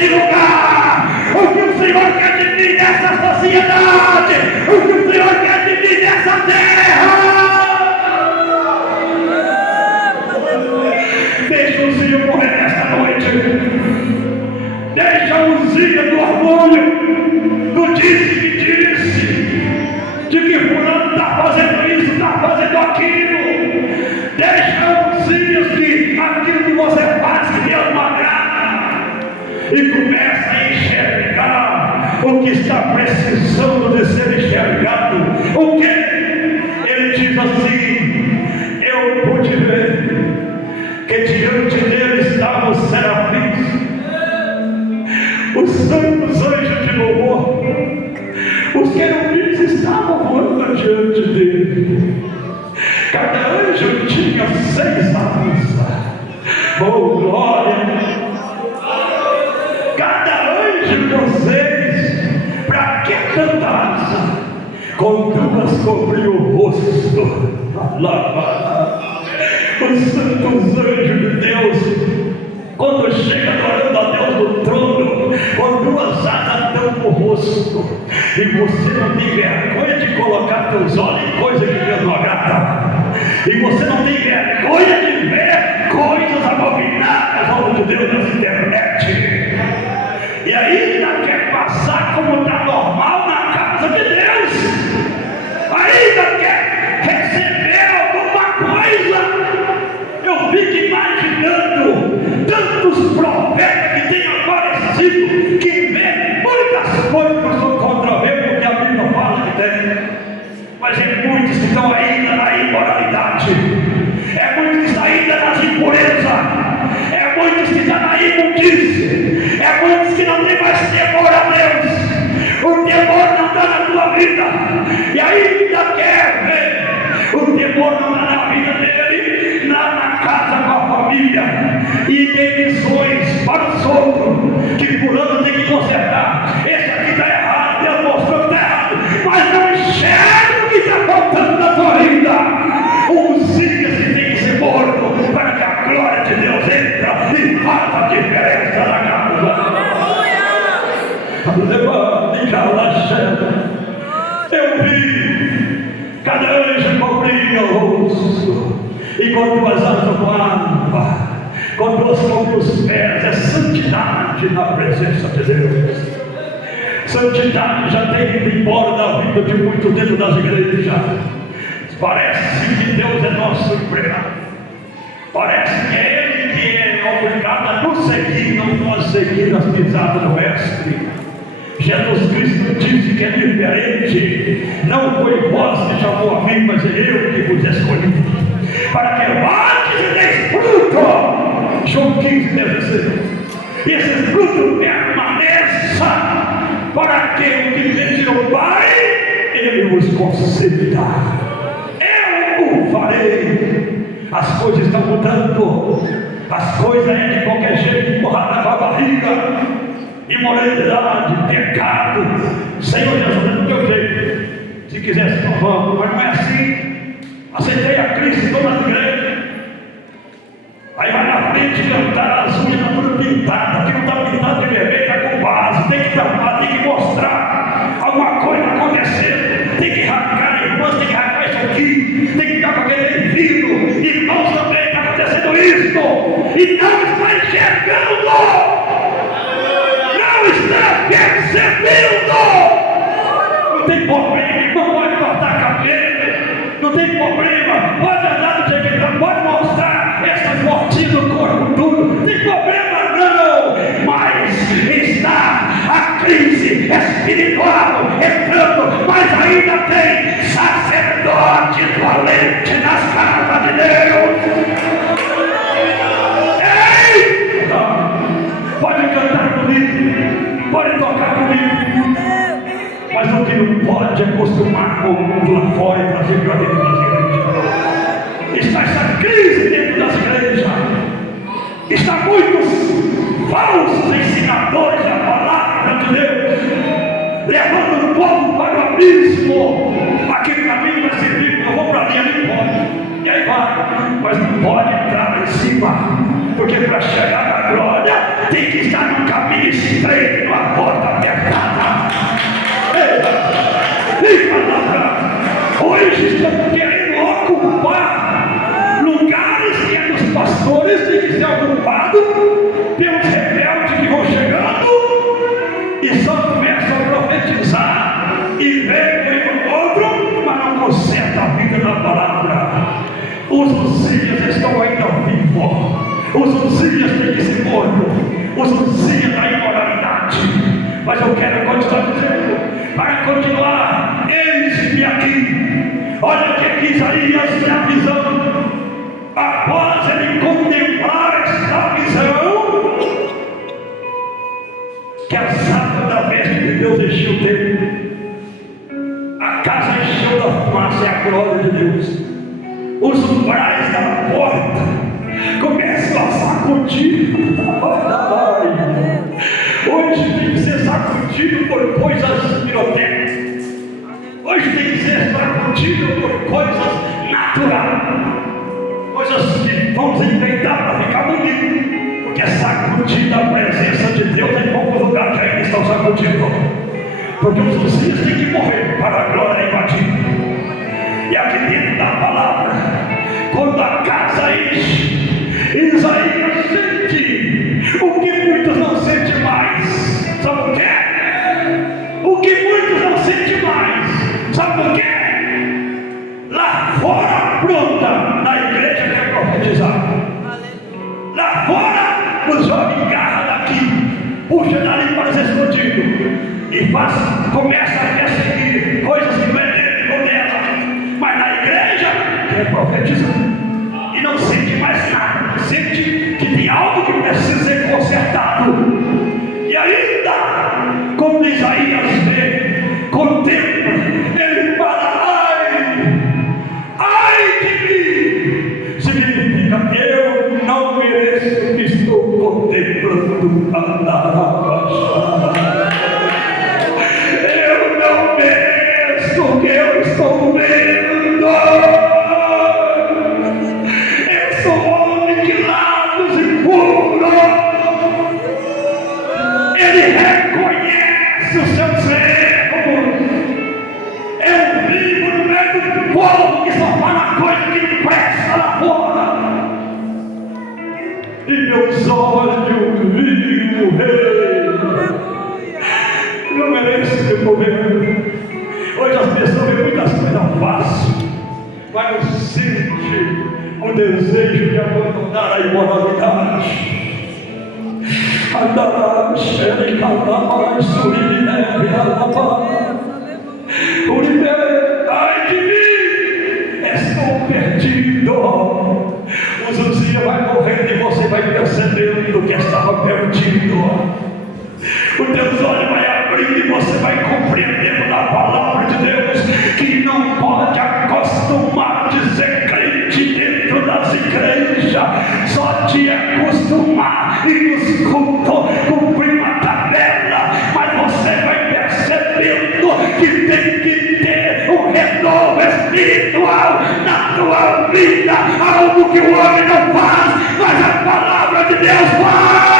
nesse lugar, o que o Senhor quer de mim nessa sociedade, o que o Senhor quer de mim nessa terra. Deixa o Senhor morrer nesta noite. Deixa a usina do orgulho, do disse-me-disse, de que fulano está fazendo isso, está fazendo aquilo. Deixa a usina que aquilo que você faz que Deus não agrada. E começa a enxergar o que está precisando de ser enxergado. O que? Ele diz assim: eu pude ver que diante dele estavam os serafins, os santos anjos de louvor, os querubins estavam voando diante dele. Cada anjo tinha 6 asas. Oh, glória! Cada anjo com 6. Para que tanta asa? Com 2 cobriu o rosto. Os santos anjos de Deus, quando chega adorando a Deus no trono, com 2 asas dão o rosto, e você não tem vergonha de colocar teus olhos em coisa que Deus não agrada, e você não tem vergonha de ver coisas abomináveis ao de Deus na internet, e ainda quer passar como está normal na casa de Deus, ainda quer receber alguma coisa. Eu fico imaginando tantos profetas que têm aparecido, que vê muitas coisas contra ver, porque a Bíblia fala que tem, mas é muitos que estão ainda na imoralidade, é muitos que estão ainda nas impurezas, é muitos que estão na imundície, é muitos que não têm mais temor a Deus, o temor não está na tua vida, e ainda quer ver, o temor não está na vida dele, na casa com a família, e tem missões para os outros, que fulano tem que consertar, esse aqui está errado, Deus mostrou que está errado, mas não enxerga o que está faltando na tua vida. Os ímpios que tem que ser morto, para que a glória de Deus entre e faça a diferença na casa. Eu vi cada anjo cobria o rosto, e com 2 asas voava, com 2 sobre os pés. É santidade na presença de Deus. Santidade já tem ido embora da vida de muitos dentro das igrejas. Parece que Deus é nosso empregado, parece que é Ele que é obrigado a nos seguir, não nós seguir as pisadas do mestre. Jesus Cristo disse que é diferente. Não foi vós que chamou a mim, mas é eu que vos escolhi, para que vades e deis fruto. João 15:16. E esse fruto permaneça, para que o que pedir ao Pai, Ele vos conceda. Eu o farei. As coisas estão mudando. As coisas é de qualquer jeito, empurrada com a barriga. Imoralidade, pecado. Senhor Jesus, é do teu jeito. Se quisesse, nós vamos, mas não é assim. Aceitei a Cristo, estou nas igrejas. Aí vai na frente cantar, as unhas estão tudo pintadas. Aqui não está pintado de vermelho, está com base. Tem que tampar, tem que mostrar alguma coisa acontecendo. Tem que rasgar, irmãs, tem que rasgar isso aqui. Tem que ficar com aquele vidro. Irmãos, também está acontecendo isso. E não está enxergando. Está percebendo. Não tem problema, não pode cortar cabelo, não tem problema, pode andar do jeito que está, pode mostrar essas mortinhas no corpo tudo, não tem problema não, mas está a crise espiritual entrando, mas ainda tem sacerdote valente nas casas de Deus. Ei! Pode cantar comigo, pode tocar comigo, mas o que não pode é acostumar com o mundo lá fora e trazer para dentro das igrejas. Está essa crise dentro das igrejas, está muitos falsos ensinadores da palavra de Deus, levando o povo para o abismo. Aquele caminho vai ser vivo, eu vou para ali, ali pode, e aí vai, mas não pode entrar lá em cima, porque para chegar na glória tem que estar num caminho estreito, numa porta apertada. Ei, palavra, hoje estão querendo ocupar lugares que os pastores têm que ser ocupados pelos rebeldes que vão chegando e só começam a profetizar e vem o outro, mas não conserta a vida da palavra. Os Uzias estão ainda vivos. Os Uzias têm que ser mortos. Os Uzias da imoralidade. Mas eu quero continuar dizendo, para continuar, eis-me aqui. Olha o que Isaías na visão. Após ele contemplar esta visão, que a sábia da veste de Deus encheu dele, a casa encheu da fumaça e a glória de Deus. Os umbrais da porta começam a sacudir. Hoje tem que ser sacudido por coisas pirotécnicas. Hoje tem que ser sacudido por coisas naturais. Coisas que vamos inventar para ficar bonito. Porque sacudida a presença de Deus em poucos lugares que ainda estão sacudindo. Porque os Uzias têm que morrer para a glória invadir. E aqui dentro da palavra, quando a casa enche, Isaías sente o que muitos não sentem mais. Sabe o que é? O que muitos não sentem mais. Sabe o que é? Lá fora, pronta, na igreja quer profetizar. Lá fora, os jovens garra daqui, puxa dali para ser escondido e começa a perseguir coisas que não é dele, não dela. Mas na igreja quer profetizar e não sente mais nada, sente que tem algo que precisa ser consertado. E ainda, quando Isaías vê, contempla, ele fala: ai de mim! Significa: eu não mereço o que estou contemplando. Eu não mereço o que eu estou vendo. Eu sou homem de lábios impuros. Ele reconhece os seus erros. Eu vivo no meio do povo que só fala coisa que não presta lá fora. E meus olhos viram o rei. Não mereço que eu estou vendo. Hoje as pessoas veem muitas coisas fáceis, mas não sente o desejo de abandonar a imoralidade. Ai de mim, estou perdido. Os Uzias vai morrendo e você vai percebendo que estava perdido. Os teus olhos vai abrindo e você vai compreendendo na palavra de Deus que não pode acostumar de ser crente dentro das igrejas, só te acostumar e nos cultos cumprir uma tabela, mas você vai percebendo que tem que ter um renovo espiritual na tua vida, algo que o homem não faz, mas a palavra de Deus faz.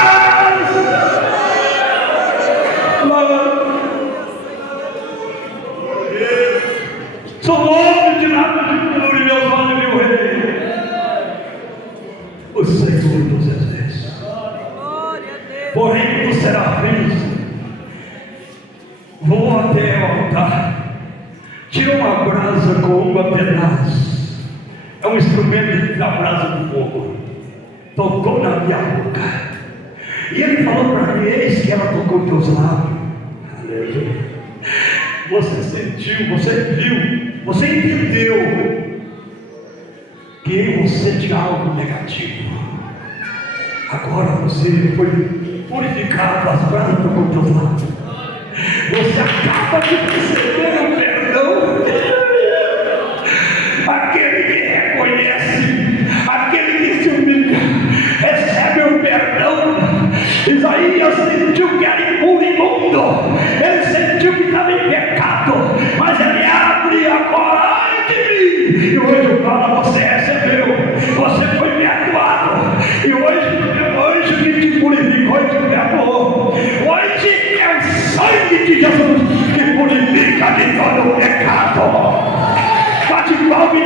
Sou homem de nada de puro e meus olhos viu o rei, o Senhor dos exércitos. Porém dos serafins voou até o altar, tirou uma brasa com uma tenaz, é um instrumento da brasa do fogo, tocou na minha boca, e ele falou para mim: eis que ela tocou teus lábios. Aleluia. Você sentiu, você viu, você entendeu que em você tinha algo negativo. Agora você foi purificado, as brasas tocou teus lábios. Você acaba de receber o perdão. Aquele que reconhece, aquele que se humilha, recebe o perdão. Isaías sentiu que era impuro e imundo, ele sentiu que estava em pecado, mas ele abre agora: ai de mim! E hoje eu falo: você recebeu, você foi perdoado, e hoje que te purificou e te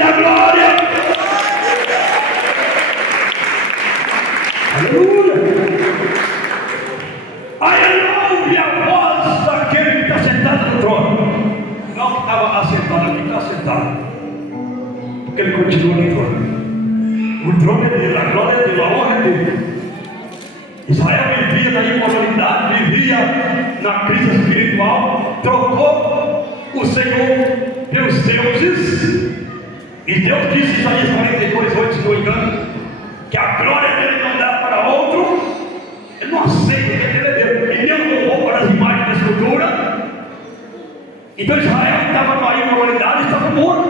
da glória. Aleluia. Aleluia. A voz daquele que está sentado no trono. Não que estava assentado, aqui está sentado. Porque ele continua no trono. O trono é dele, a glória é dele, a honra é dele. Israel vivia na imoralidade, vivia na crise espiritual, trocou o Senhor pelos deuses, e Deus disse em Isaías 42:8, se não me engano, que a glória dele não dá para outro. Ele não aceita que ele é Deus, e Deus louvou para as imagens da estrutura. Então Israel estava na imoralidade, estava morto,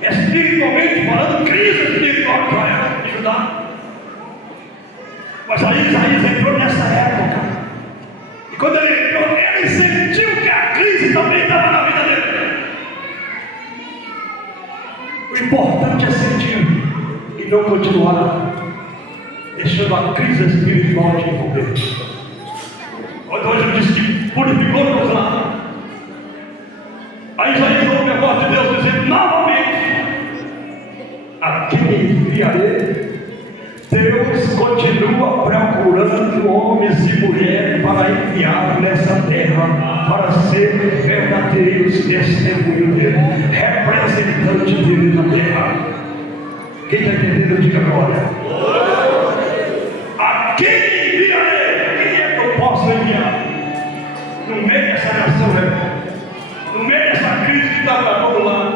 espiritualmente falando, crise espiritual de Israel e Judá. Mas aí Isaías entrou nessa época, e quando ele entrou, ele sentiu que a crise também estava na vida dele. O importante é sentir e não continuar deixando a crise espiritual te envolver. Quando hoje eu disse que purificou-nos lá, aí Isaías ouve a voz de Deus dizendo novamente: a quem enviarei? Deus continua procurando homens e mulheres para enviar nessa terra, para ser verdadeiros testemunhos dele, representante dele na terra. Quem está entendendo, diga glória. A quem enviarei? Quem é que eu posso enviar? No meio dessa nação, no meio dessa crise que está para todo lado.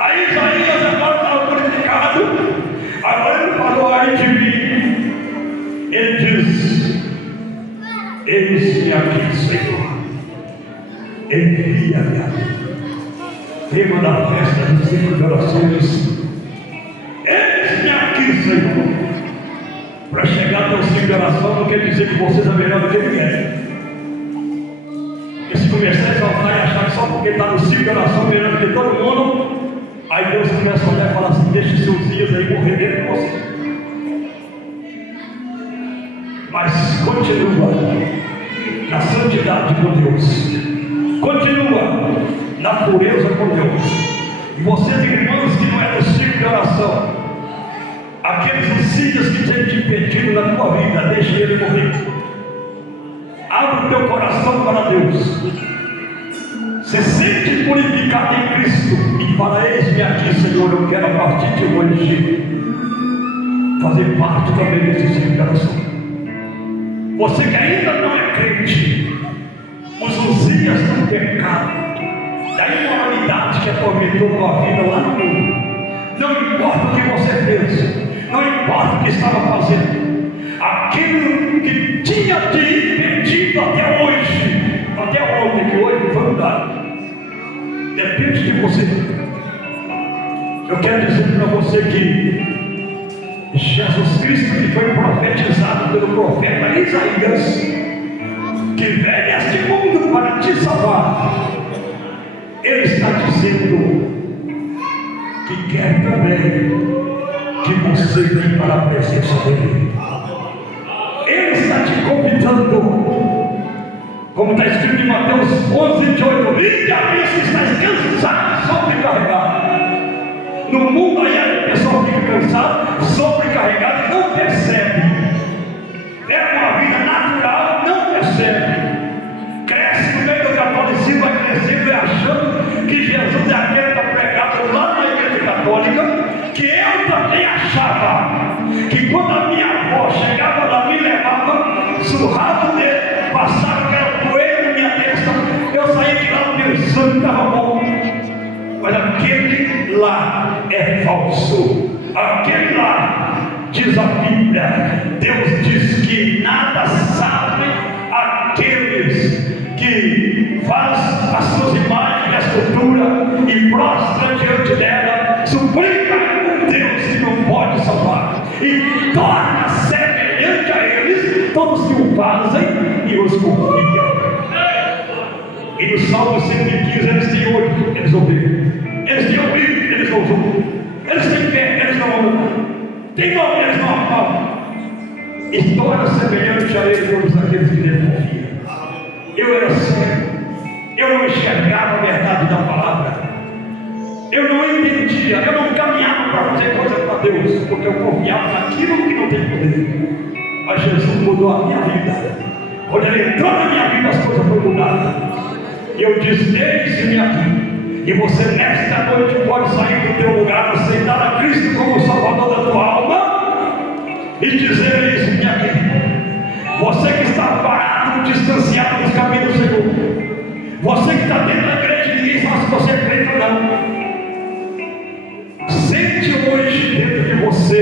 Aí Isaías agora está purificado. Agora ele falou aí de mim. Ele diz: eis-me aqui, Senhor, envia-me a mim. Tema da festa dos 5 de orações: eis-me aqui, Senhor. Para chegar até o 5 de oração não quer dizer que você é melhor do que ninguém. Porque se começar a exaltar e achar que só porque está no 5 de oração melhor do que todo mundo, aí Deus começa a olhar e falar assim: deixa os seus dias aí morrer dentro de você. Mas continua na santidade com Deus, continua na pureza com Deus. E vocês, irmãos, que não é do ciclo de oração, aqueles insídios que têm te impedido na tua vida, deixe ele morrer. Abre o teu coração para Deus. Se sente purificado em Cristo e fala: eis-me aqui, Senhor, eu quero a partir de hoje fazer parte também desse ciclo de oração. Você que ainda não é crente, os Uzias do pecado, da imoralidade que atormentou tua vida lá no mundo, não importa o que você fez, não importa o que estava fazendo, aquilo que tinha te impedido até hoje, até ontem, que hoje foi mudado, depende de você. Eu quero dizer para você que Jesus Cristo, que foi profetizado pelo profeta Isaías, que veio a este mundo para te salvar, ele está dizendo que quer também que você venha para a presença dele. Ele está te convidando, como está escrito em Mateus 11:8: vinde a mim que estáis cansados, sobrecarregados. No mundo aí a pessoa fica cansada, sobrecarregada e não percebe. É uma vida natural, não percebe. Cresce no meio do catolicismo, vai crescendo e achando que Jesus é aquele que está pregado lá na igreja católica, que eu também achava que quando a minha avó chegava lá, me levava, surrava o dedo, passava aquela poeira na minha testa, eu saía de lá pensando que estava bom. Mas aquele lá é falso. Aquele lá, diz a Bíblia, Deus diz que nada sabe aqueles que faz as suas imagens de escultura e prostra diante dela, suplica um Deus que não pode salvar, e torna semelhante a eles todos que o fazem e os confiam. E no Salmo 115 eles têm olho, eles ouviram. Eles têm ouvido, eles não ouvem. Eles têm pé, eles não andam. Tem mão, eles não apalpam. E torna semelhante a eles todos aqueles que nele confiam. Eu era cego, eu não enxergava a verdade da palavra, eu não entendia seja, eu não caminhava para fazer coisa para Deus, porque eu confiava naquilo que não tem poder. Mas Jesus mudou a minha vida. Quando Ele entrou na minha vida, as coisas foram mudadas. E eu disse: eis-me aqui. E você nesta noite pode sair do teu lugar, aceitar a Cristo como Salvador da tua alma e dizer: eis-me aqui. Você que está parado, distanciado dos caminhos do Senhor, você que está dentro da igreja e ninguém sabe se você é crente ou não, sente hoje dentro de você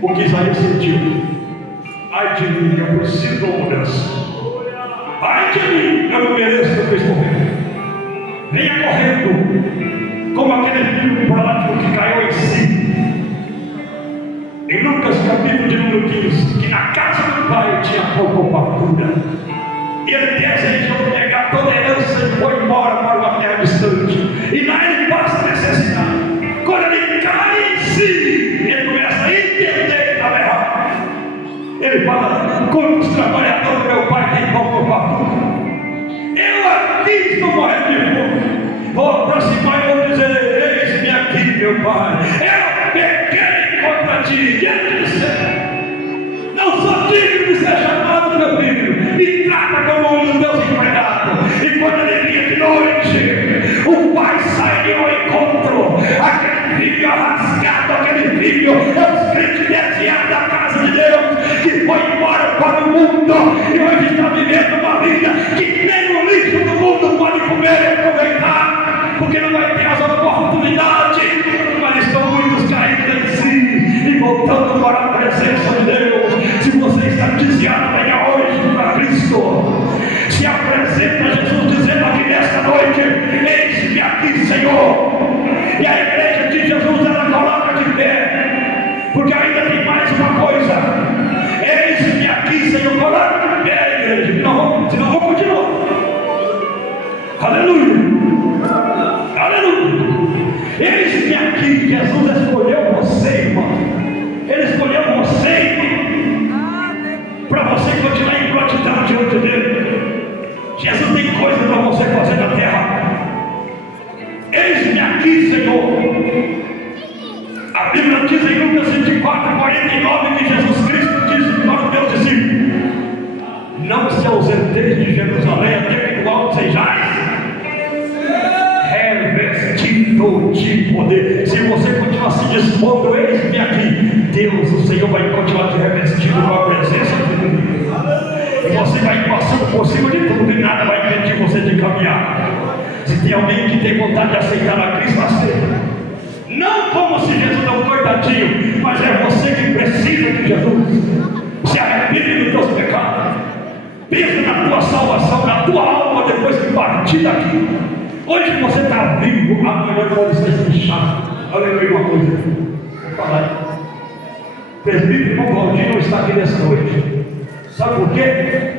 o que Isaías sentiu. Ai de mim, eu preciso de uma mudança. Ai de mim, eu não mereço o que eu estou vendo. Venha correndo, como aquele filho pródigo que caiu em si. Em Lucas capítulo de número 15, que na casa do pai tinha pouca fartura. Ele desejou pegar toda a herança e foi embora para uma terra distante. E lá ele passa a necessidade. Quando ele cai em si, ele começa a entender que estava errado. Ele fala: quantos trabalhadores do meu pai têm pão com fartura? Eu aqui estou morrendo de fome. Vou aproximar e vou dizer: eis-me aqui, meu pai. Eu pequei contra ti diante do céu. Não sou digno de ser chamado, meu filho. Me trata como um dos meus empregados. E quando ele vinha de noite, o pai saiu ao encontro. Aquele filho rasgado, aquele filho, os crentes desviados da casa de Deus, que foi embora para o mundo e hoje está vivendo uma vida que nem o lixo do mundo pode comer e aproveitar, porque não vai ter as oportunidades. Mas estão muitos caindo em si e voltando para a presença de Deus. Se você está desviado, venha hoje para Cristo. Se apresenta a Jesus dizendo aqui nesta noite: eis-me aqui, Senhor. E a igreja de Jesus, ela coloca de pé, porque ainda tem mais uma coisa. Eis-me aqui, Senhor. Coloca de pé, igreja, senão vou continuar. Aleluia, aleluia. Eis-me aqui. Jesus escolheu você, irmão. Ele escolheu você para você continuar em gratidão diante dele. Jesus tem coisa para você fazer na terra. Eis-me aqui, Senhor. A Bíblia diz em Lucas 24:49 que Jesus Cristo disse para os meus discípulos: não se ausenteis de Jerusalém até que do alto sejais revestido de poder. Se você continuar se dispondo, eis-me aqui, Deus, o Senhor, vai continuar te revestindo com a presença dele. E você vai passando por cima de tudo e nada vai impedir você de caminhar. Se tem alguém que tem vontade de aceitar a Cristo, aceita. Não como se Jesus é um coitadinho, mas é você que precisa de Jesus. Se arrepende dos teus pecados. Pensa na tua salvação, na tua alma depois que partir daqui. Hoje você está vivo, amanhã pode ser fechado. Aleluia, uma coisa. Vou falar aí. O presbítero Valdir não está aqui nessa noite. Sabe por quê?